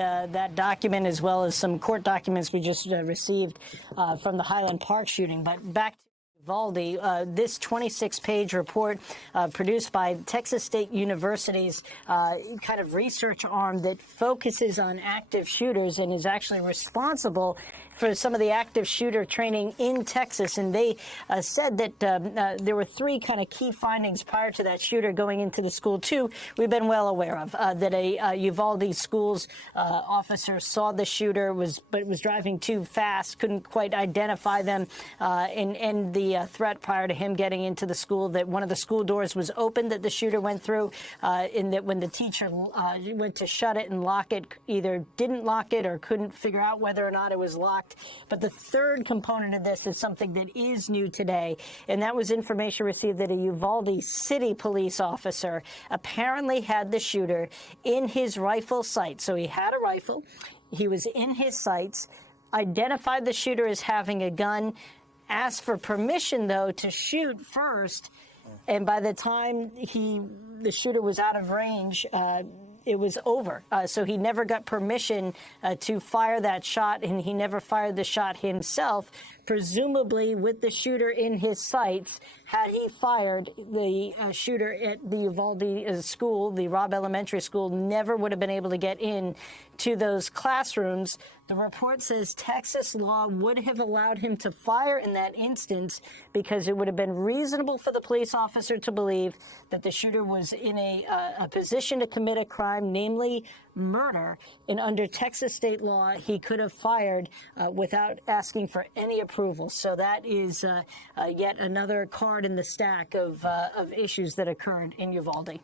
that document, as well as some court documents we just received from the Highland Park shooting. But back to Uvalde, this 26-page report produced by Texas State University's kind of research arm that focuses on active shooters and is actually responsible for some of the active shooter training in Texas. And they said that there were three kind of key findings prior to that shooter going into the school. Two, we've been well aware of, that a Uvalde schools officer saw the shooter, but was driving too fast, couldn't quite identify them, and the threat prior to him getting into the school, that one of the school doors was open that the shooter went through, and that when the teacher went to shut it and lock it, either didn't lock it or couldn't figure out whether or not it was locked. But the third component of this is something that is new today, and that was information received that a Uvalde City police officer apparently had the shooter in his rifle sight. So he had a rifle, he was in his sights, identified the shooter as having a gun, asked for permission, though, to shoot first, and by the time the shooter was out of range, it was over. So he never got permission to fire that shot, and he never fired the shot himself, presumably with the shooter in his sights. Had he fired, the shooter at the Uvalde school, the Robb Elementary School, never would have been able to get in to those classrooms. The report says Texas law would have allowed him to fire in that instance because it would have been reasonable for the police officer to believe that the shooter was in a position to commit a crime, namely murder. And under Texas state law, he could have fired without asking for any approval. So that is yet another card in the stack of issues that occurred in Uvalde.